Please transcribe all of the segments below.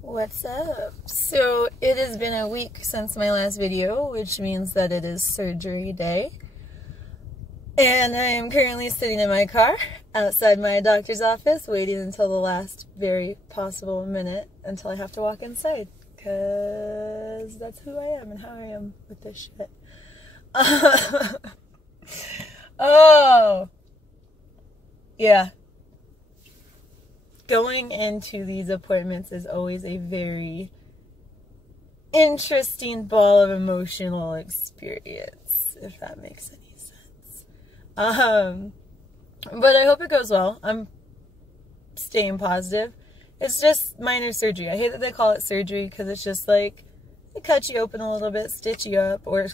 What's up? So it has been a week since my last video, which means that it is surgery day. And I am currently sitting in my car outside my doctor's office waiting until the last very possible minute until I have to walk inside. Because that's who I am and how I am with this shit. Oh! Yeah. Going into these appointments is always a very interesting ball of emotional experience, if that makes any sense. But I hope it goes well. I'm staying positive. It's just minor surgery. I hate that they call it surgery because it's just like they cut you open a little bit, stitch you up, or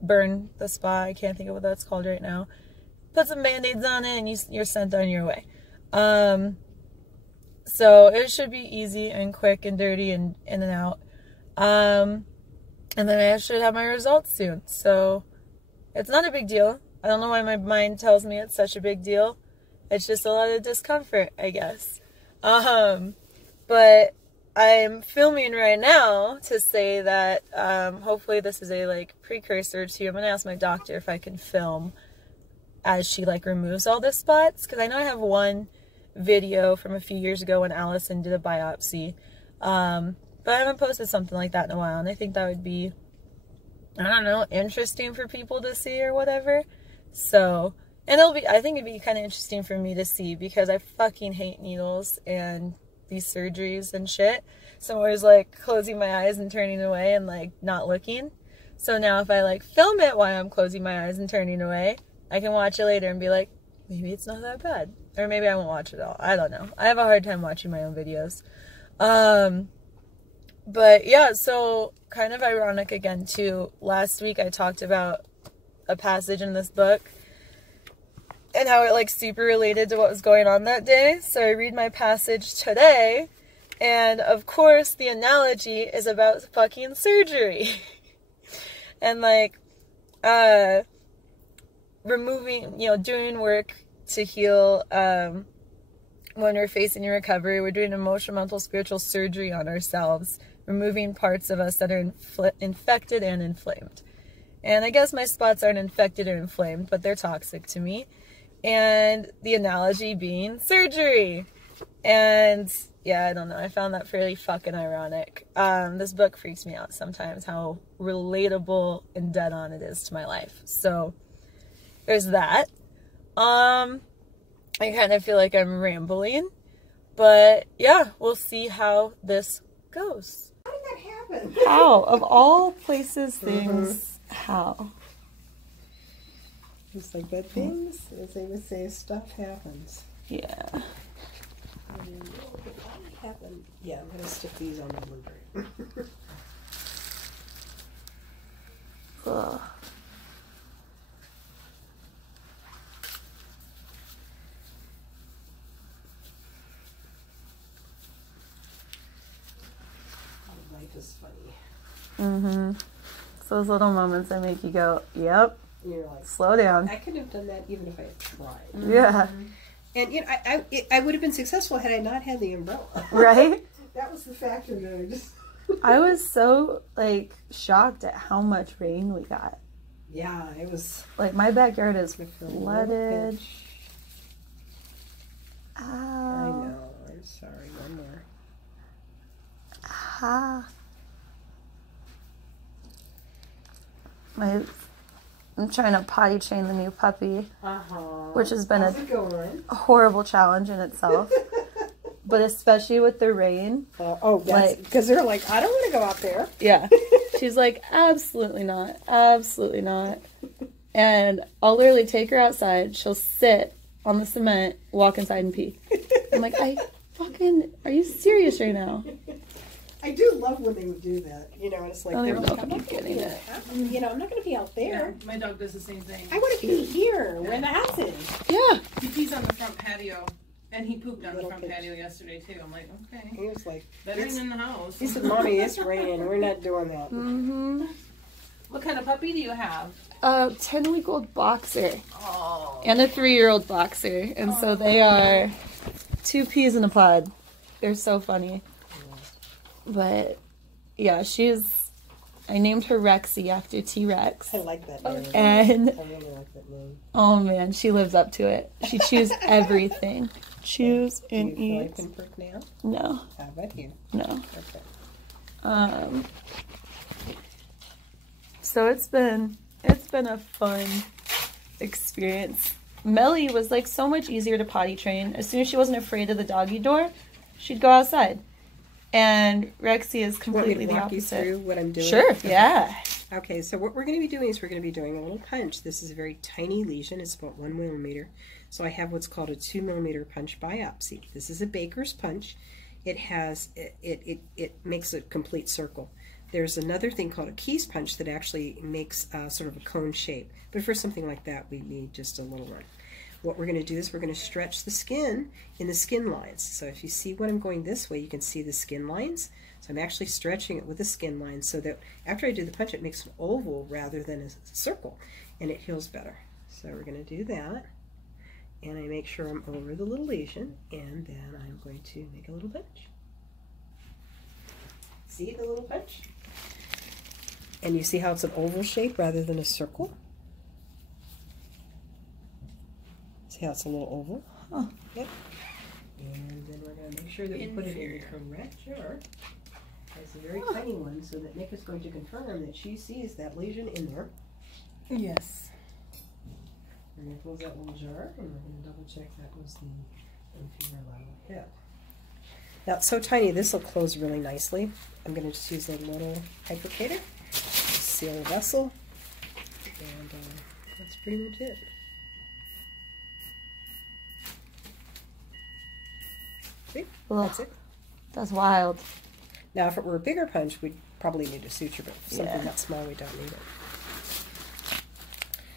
burn the spot. I can't think of what that's called right now. Put some band-aids on it and you're sent on your way. So it should be easy and quick and dirty and in and out. And then I should have my results soon. So it's not a big deal. I don't know why my mind tells me it's such a big deal. It's just a lot of discomfort, I guess. But I'm filming right now to say that, hopefully this is a precursor to, I'm going to ask my doctor if I can film as she removes all the spots. Cause I know I have one video from a few years ago when Allison did a biopsy. But I haven't posted something like that in a while, and I think that would be, I don't know, interesting for people to see or whatever. So, and I think it'd be kind of interesting for me to see because I fucking hate needles and these surgeries and shit. So I'm always closing my eyes and turning away and not looking. So now if I film it while I'm closing my eyes and turning away, I can watch it later and be like, maybe it's not that bad. Or maybe I won't watch it all. I don't know. I have a hard time watching my own videos. But yeah, so kind of ironic again too. Last week I talked about a passage in this book and how it super related to what was going on that day. So I read my passage today, and of course the analogy is about fucking surgery. And removing, doing work to heal when we're facing a recovery. We're doing emotional, mental, spiritual surgery on ourselves, removing parts of us that are infected and inflamed. And I guess my spots aren't infected or inflamed, but they're toxic to me. And the analogy being surgery. And yeah, I don't know. I found that fairly fucking ironic. This book freaks me out sometimes, how relatable and dead on it is to my life. So there's that. I kind of feel like I'm rambling, but yeah, we'll see how this goes. How did that happen? How? Of all places, things, how? Just like good things, as they would say, stuff happens. Yeah. Yeah, I'm going to stick these on the blueberry. Ugh. Life is funny. Mm-hmm. It's those little moments that make you go, yep. You're like, slow down. I could have done that even if I had tried. Yeah. And I would have been successful had I not had the umbrella. Right? That was the factor that I just... I was so, shocked at how much rain we got. Yeah, it was... my backyard is flooded. Ow. I know. I'm sorry. One more. Ah. I'm trying to potty train the new puppy, which has been a horrible challenge in itself. But especially with the rain. Because they're like, I don't want to go out there. Yeah. She's like, absolutely not. Absolutely not. And I'll literally take her outside. She'll sit on the cement, walk inside and pee. I'm like, are you serious right now? I do love when they would do that. And it's like, I'm not going to be it. I'm not going to be out there. Yeah, my dog does the same thing. I want to be here, where the house is. Yeah. He pees on the front patio, and he pooped on the front patio yesterday, too. I'm like, okay. He was like, better than in the house. He said, Mommy, it's raining. We're not doing that. Mm-hmm. What kind of puppy do you have? A 10-week-old boxer. Oh. And a 3-year-old boxer. And so they are 2 peas in a pod. They're so funny. But yeah, I named her Rexy after T-Rex. I like that name. And I really like that name. oh man, she lives up to it. She chews everything. Chews and Do you feel like eats. pinprick now? No. How about you? No. Okay. So it's been a fun experience. Melly was like so much easier to potty train. As soon as she wasn't afraid of the doggy door, she'd go outside. And Rexy is completely the walk opposite. You through what I'm doing? Sure, Okay. yeah. Okay, so what we're going to be doing is we're going to be doing a little punch. This is a very tiny lesion. It's about 1 millimeter. So I have what's called a 2 millimeter punch biopsy. This is a baker's punch. It makes a complete circle. There's another thing called a Keys punch that actually makes sort of a cone shape. But for something like that, we need just a little one. What we're going to do is we're going to stretch the skin in the skin lines. So if you see when I'm going this way, you can see the skin lines. So I'm actually stretching it with the skin lines so that after I do the punch, it makes an oval rather than a circle, and it heals better. So we're going to do that, and I make sure I'm over the little lesion, and then I'm going to make a little punch. See the little punch? And you see how it's an oval shape rather than a circle? See how it's a little oval? Huh. Yep. And then we're going to make sure that we put it in the correct jar. It's a very tiny one, so that Nick is going to confirm that she sees that lesion in there. Yes. We're going to close that little jar, and we're going to double check that was the inferior lateral hip. Now it's so tiny, this will close really nicely. I'm going to just use a little hypercator, seal the vessel, and that's pretty much it. See? That's it. That's wild. Now, if it were a bigger punch, we'd probably need a suture, but for something that small, we don't need it.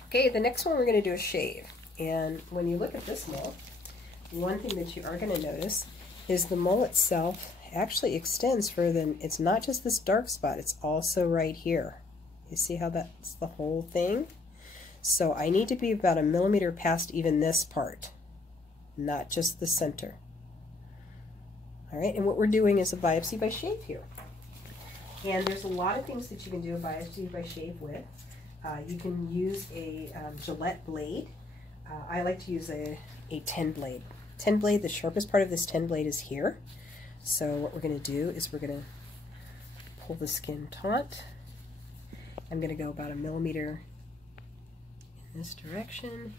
Okay, the next one we're going to do a shave. And when you look at this mole, one thing that you are going to notice is the mole itself actually extends further than, it's not just this dark spot, it's also right here. You see how that's the whole thing? So I need to be about 1 millimeter past even this part, not just the center. All right, and what we're doing is a biopsy by shave here. And there's a lot of things that you can do a biopsy by shave with. You can use a Gillette blade. I like to use a 10 blade. 10 blade, the sharpest part of this 10 blade is here. So what we're going to do is we're going to pull the skin taut. I'm going to go about 1 millimeter in this direction.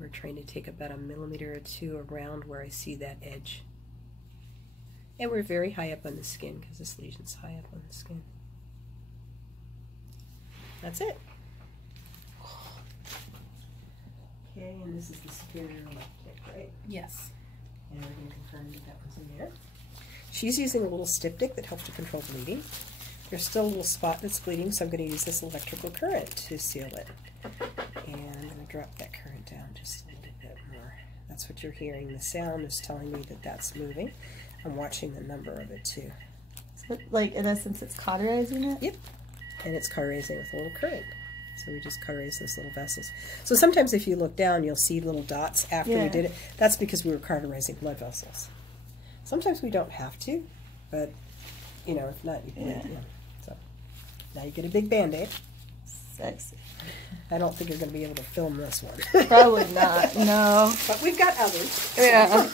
We're trying to take about 1 millimeter or 2 around where I see that edge. And we're very high up on the skin because this lesion's high up on the skin. That's it. Okay, and this is the superior left hip, right? Yes. And we're going to confirm that that one's in there. She's using a little styptic that helps to control bleeding. There's still a little spot that's bleeding, so I'm going to use this electrical current to seal it. And I'm going to drop that current down just a little bit more. That's what you're hearing. The sound is telling me that that's moving. I'm watching the number of it too. So, like, in essence, it's cauterizing it? Yep. And it's cauterizing with a little current. So we just cauterize those little vessels. So sometimes if you look down, you'll see little dots after we did it. That's because we were cauterizing blood vessels. Sometimes we don't have to, but, you know, if not, you can. Yeah. So now you get a big Band-Aid. Sexy. I don't think you're going to be able to film this one. Probably not, no. But we've got others. Yeah.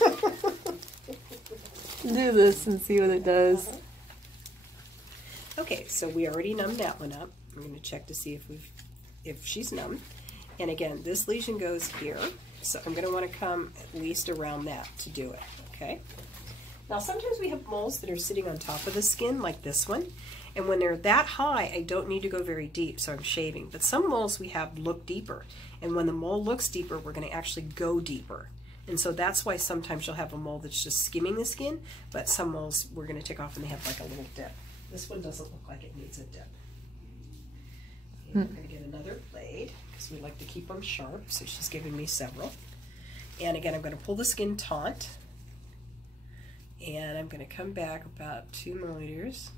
Do this and see what it does. Okay, so we already numbed that one up. I'm going to check to see if she's numb. And again, this lesion goes here, so I'm going to want to come at least around that to do it. Okay. Now sometimes we have moles that are sitting on top of the skin, like this one. And when they're that high, I don't need to go very deep, so I'm shaving. But some moles we have look deeper. And when the mole looks deeper, we're going to actually go deeper. And so that's why sometimes you'll have a mole that's just skimming the skin, but some moles we're going to take off and they have like a little dip. This one doesn't look like it needs a dip. Okay, I'm going to get another blade because we like to keep them sharp, so she's giving me several. And again, I'm going to pull the skin taut. And I'm going to come back about 2 millimeters.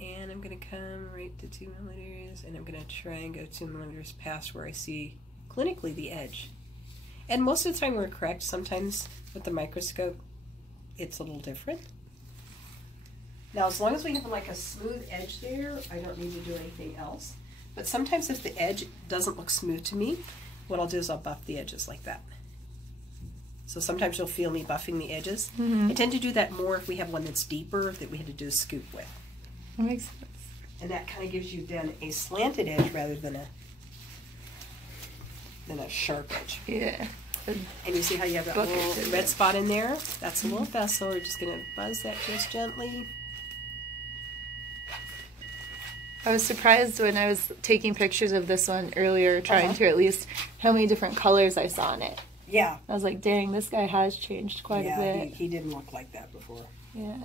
And I'm going to come right to 2 millimeters, and I'm going to try and go 2 millimeters past where I see clinically the edge. And most of the time we're correct. Sometimes with the microscope it's a little different. Now, as long as we have like a smooth edge there, I don't need to do anything else. But sometimes if the edge doesn't look smooth to me, what I'll do is I'll buff the edges like that. So sometimes you'll feel me buffing the edges. I tend to do that more if we have one that's deeper that we had to do a scoop with. That makes sense. And that kind of gives you then a slanted edge rather than a sharp edge. Yeah. And you see how you have that little red spot in there? That's a little vessel. We're just going to buzz that just gently. I was surprised when I was taking pictures of this one earlier, trying to at least, how many different colors I saw in it. Yeah. I was like, dang, this guy has changed quite a bit. He didn't look like that before. Yeah.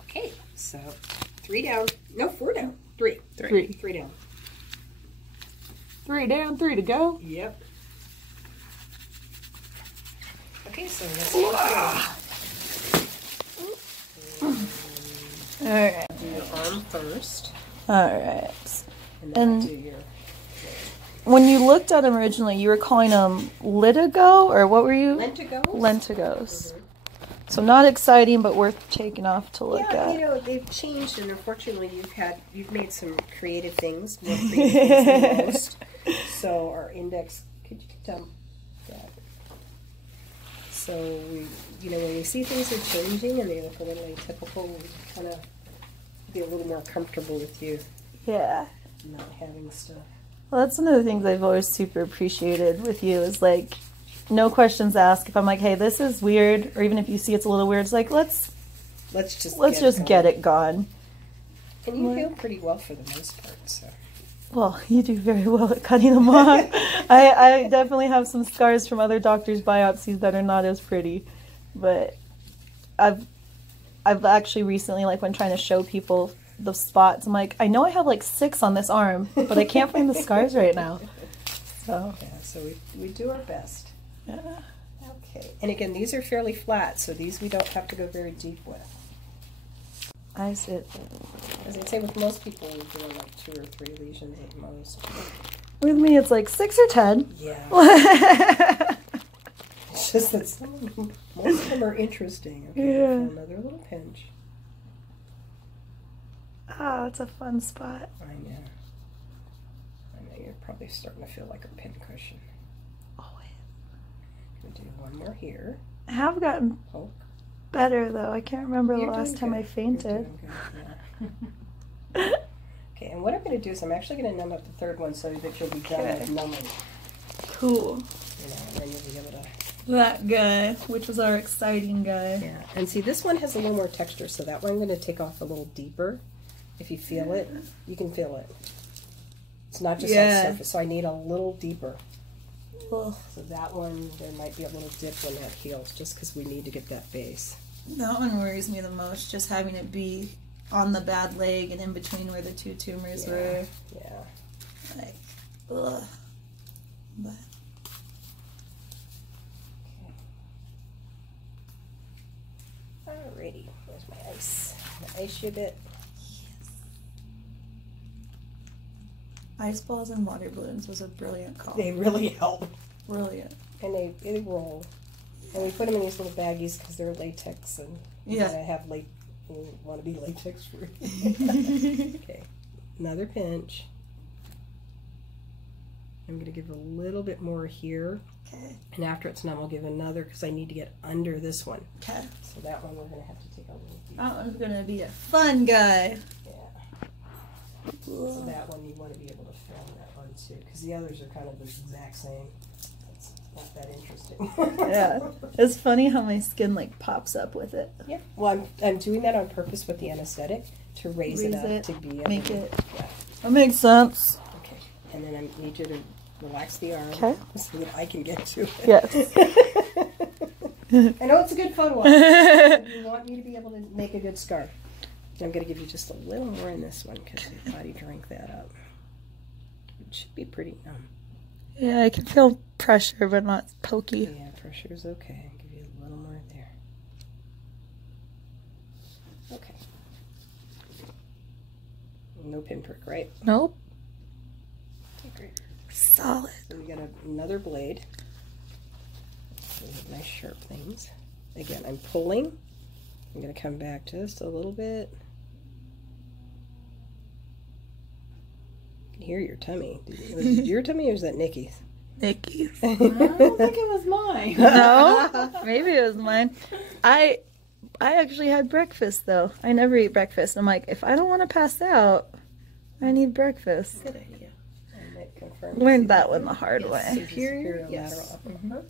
Okay, so 3 down. No, 4 down. 3. 3. 3 down. 3 down, 3 to go. Yep. Okay, so let's go. All right. Do your arm first. All right. And then do your... When you looked at them originally, you were calling them litigo, or what were you? Lentigos. Lentigos. So not exciting, but worth taking off to look Yeah, at. you know, they've changed, and unfortunately you've made some creative things, more creative things than most. So our index, could you tell that? So when we see things are changing and they look a little atypical, we kind of be a little more comfortable with you Yeah. not having stuff. Well, that's one of the things I've always super appreciated with you is like, no questions asked. If I'm like, hey, this is weird, or even if you see it's a little weird, it's like, let's just get it gone. And you heal pretty well for the most part, so. Well, you do very well at cutting them off. I definitely have some scars from other doctors' biopsies that are not as pretty, but I've actually recently, like when trying to show people the spots, I'm like, I know I have like 6 on this arm, but I can't find the scars right now. So yeah, so we do our best. Yeah. Okay, and again, these are fairly flat, so these we don't have to go very deep with. I see. As I'd say, with most people, we're doing like 2 or 3 lesions at most. With me, it's like 6 or 10. Yeah. It's just that most of them are interesting. Okay, Yeah. another little pinch. Ah, it's a fun spot. I know. You're probably starting to feel like a pincushion. Oh, We'll do one more here. I have gotten Poke. better though. I can't remember You're the last doing time good. I fainted. You're doing good, yeah. Okay, and what I'm going to do is I'm actually going to numb up the 3rd one so that you'll be done with numbing. Cool. And then you'll be able to... That guy, which was our exciting guy. Yeah, and see, this one has a little more texture, so that one I'm going to take off a little deeper. If you feel it, you can feel it. It's not just on the surface, so I need a little deeper. Ugh. So that one, there might be a little dip when that heals, just because we need to get that base. That one worries me the most, just having it be on the bad leg and in between where the 2 tumors were. Yeah. Like, ugh. But Alrighty, where's my ice? I'm gonna ice you a bit. ice balls and water balloons was a brilliant call. They really help. Brilliant. And they roll. And we put them in these little baggies because they're latex, and you gotta have you want to be latex free. Okay, another pinch. I'm going to give a little bit more here. Okay. And after it's numb, I'll give another because I need to get under this one. Okay. So that one we're going to have to take a little deeper. That one's going to be a fun guy. Yeah. So that one you want to be able to film that one too, because the others are kind of the exact same. That's not that interesting. Yeah. It's funny how my skin like pops up with it. Yeah. Well, I'm doing that on purpose with the anesthetic to raise it up to be able make to, it. Yeah. That makes sense. Okay. And then I need you to relax the arm so that I can get to it. Yes. I know it's a good photo op. You want me to be able to make a good scar. I'm going to give you just a little more in this one because your body drank that up. It should be pretty numb. Yeah, I can feel pressure, but not pokey. Yeah, pressure is okay. I'll give you a little more there. Okay. No pinprick, right? Nope. Okay, great. Solid. So we got another blade. So we have nice sharp things. Again, I'm pulling. I'm going to come back just a little bit. I can hear your tummy. Was it your tummy or was that Nikki's? Nikki's. I don't think it was mine. No, maybe it was mine. I actually had breakfast though. I never eat breakfast. I'm like, if I don't want to pass out, I need breakfast. Good idea. And it confirms Learned that one the hard way. superior Yes. lateral upper.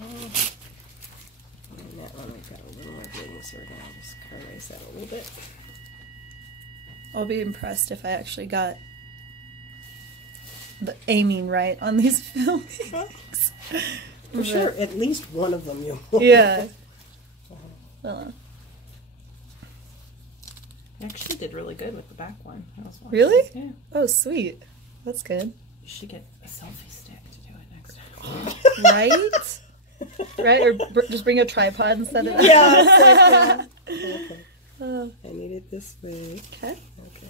Okay. And that one we've got a little more bleeding, so we're going to just erase that a little bit. I'll be impressed if I actually got the aiming right on these filmings. For sure, at least one of them you will. Yeah. Actually did really good with the back one. I was watching. Really? Yeah. Oh, sweet. That's good. You should get a selfie stick to do it next time. Right? Right? Or just bring a tripod instead of Yeah. Okay. I need it this way. Okay. Okay.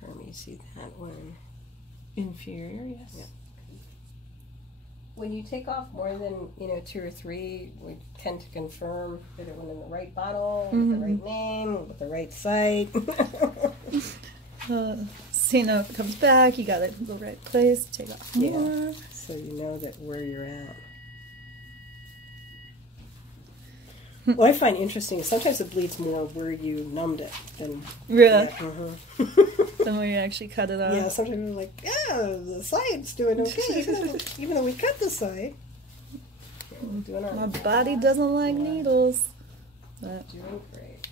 Confirm you see that one. Inferior, yes. Yeah. When you take off more than 2 or 3, we tend to confirm that it went in the right bottle, with the right name, with the right site. See, now if it comes back, you got it in the right place. Take off more. Yeah. So you know that where you're at. What I find interesting is sometimes it bleeds more where you numbed it than Really? Yeah, Then when you actually cut it off. yeah, sometimes we're like, yeah, the side's doing okay, even though we cut the side. Yeah, we're doing our My body doesn't like needles. But doing great.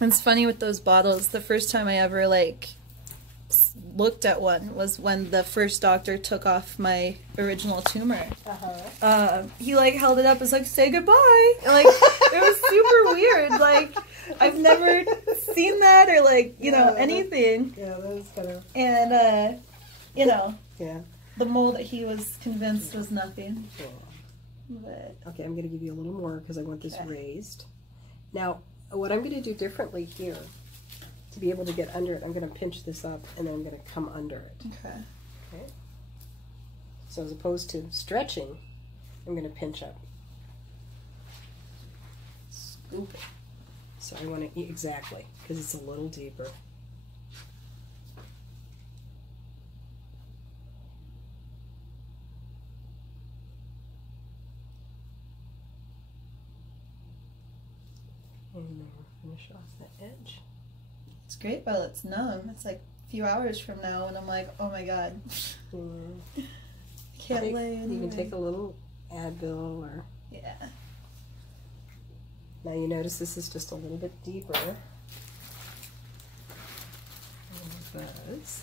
it's funny with those bottles. The first time I ever looked at one was when the first doctor took off my original tumor. He held it up as say goodbye. And, it was super weird. I've never seen that or anything. Yeah, that was kind of. And Yeah. the mole that he was convinced was nothing. Yeah. But Okay, I'm going to give you a little more because I want this Okay. raised. Now, what I'm going to do differently here, to be able to get under it, I'm going to pinch this up and then I'm going to come under it. okay. Okay? So as opposed to stretching, I'm going to pinch up. Scoop it. So I want to eat exactly, because it's a little deeper. And then we'll finish off the edge. It's great while it's numb. It's a few hours from now and I'm like, oh my god. I can't lay anyway. You can take a little Advil or... Yeah. Now you notice this is just a little bit deeper. Buzz.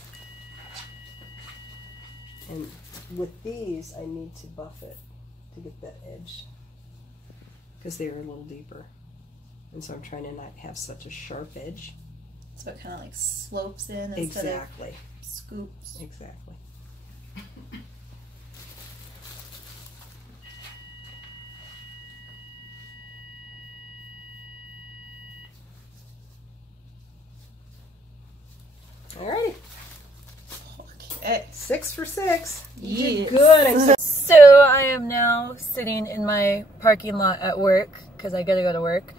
And with these, I need to buff it to get that edge because they are a little deeper. And so I'm trying to not have such a sharp edge. So it kind of slopes in instead Exactly. of scoops. Exactly. Alrighty. Okay. 6 for 6. You did Yes. good. I'm so So I am now sitting in my parking lot at work because I gotta go to work.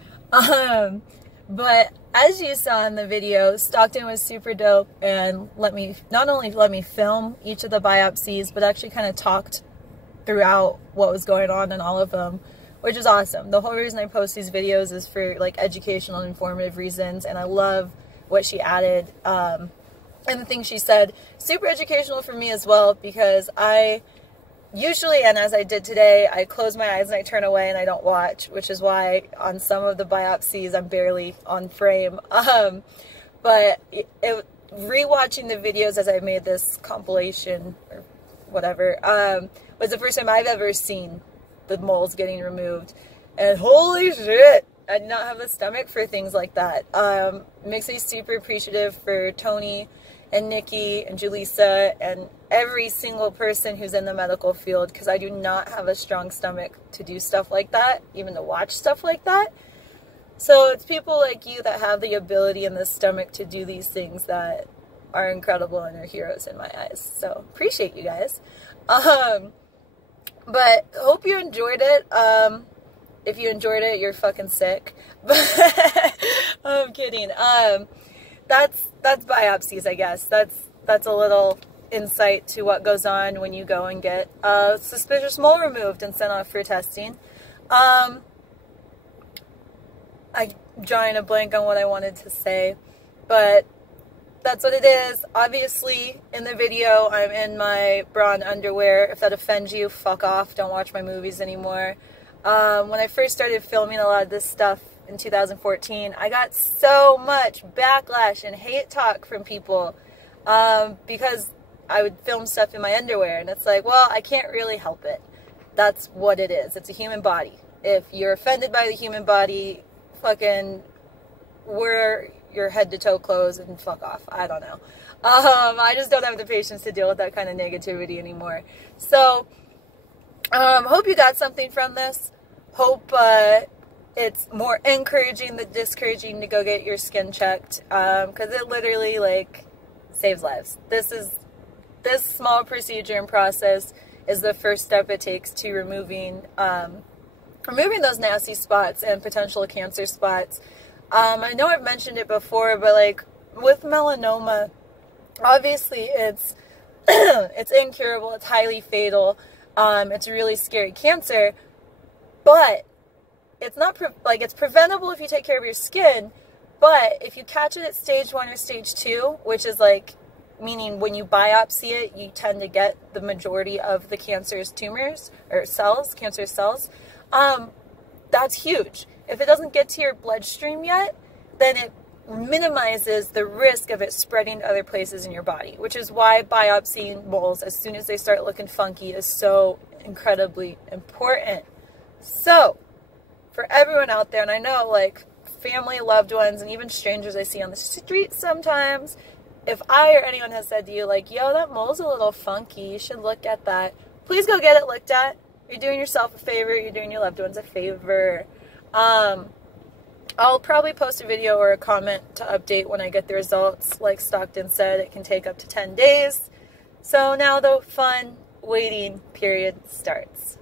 But as you saw in the video, Stockton was super dope and not only let me film each of the biopsies, but actually kind of talked throughout what was going on in all of them, which is awesome. The whole reason I post these videos is for educational and informative reasons, and I love what she added and the things she said. Super educational for me as well, because I usually, and as I did today, I close my eyes and I turn away and I don't watch, which is why on some of the biopsies I'm barely on frame. But rewatching the videos as I made this compilation or whatever was the first time I've ever seen the moles getting removed. And holy shit, I do not have the stomach for things like that. Makes me super appreciative for Toni and Nikki and Julissa and every single person who's in the medical field, because I do not have a strong stomach to do stuff like that, even to watch stuff like that. So it's people like you that have the ability in the stomach to do these things that are incredible and are heroes in my eyes. So appreciate you guys. But hope you enjoyed it. If you enjoyed it, you're fucking sick. But I'm kidding. That's biopsies, I guess. That's a little insight to what goes on when you go and get a suspicious mole removed and sent off for testing. I'm drawing a blank on what I wanted to say, but that's what it is. Obviously, in the video, I'm in my bra and underwear. If that offends you, fuck off. Don't watch my movies anymore. When I first started filming a lot of this stuff in 2014, I got so much backlash and hate talk from people because I would film stuff in my underwear, and it's like, well, I can't really help it. That's what it is. It's a human body. If you're offended by the human body, fucking wear your head to toe clothes and fuck off. I don't know. I just don't have the patience to deal with that kind of negativity anymore. So, hope you got something from this. Hope it's more encouraging than discouraging to go get your skin checked, because it literally, like, saves lives. This small procedure and process is the first step it takes to removing those nasty spots and potential cancer spots. I know I've mentioned it before, but like with melanoma, obviously it's it's incurable, it's highly fatal, it's a really scary cancer, but it's not it's preventable if you take care of your skin. But if you catch it at stage 1 or stage 2, which is like, meaning when you biopsy it, you tend to get the majority of the cancerous tumors or cells, cancerous cells. That's huge. If it doesn't get to your bloodstream yet, then it minimizes the risk of it spreading to other places in your body, which is why biopsying moles as soon as they start looking funky is so incredibly important. So, for everyone out there, and I know, like, family, loved ones, and even strangers I see on the street sometimes, if I or anyone has said to you, like, yo, that mole's a little funky, you should look at that, please go get it looked at. You're doing yourself a favor, you're doing your loved ones a favor. I'll probably post a video or a comment to update when I get the results. Like Stockton said, it can take up to 10 days. So now the fun waiting period starts.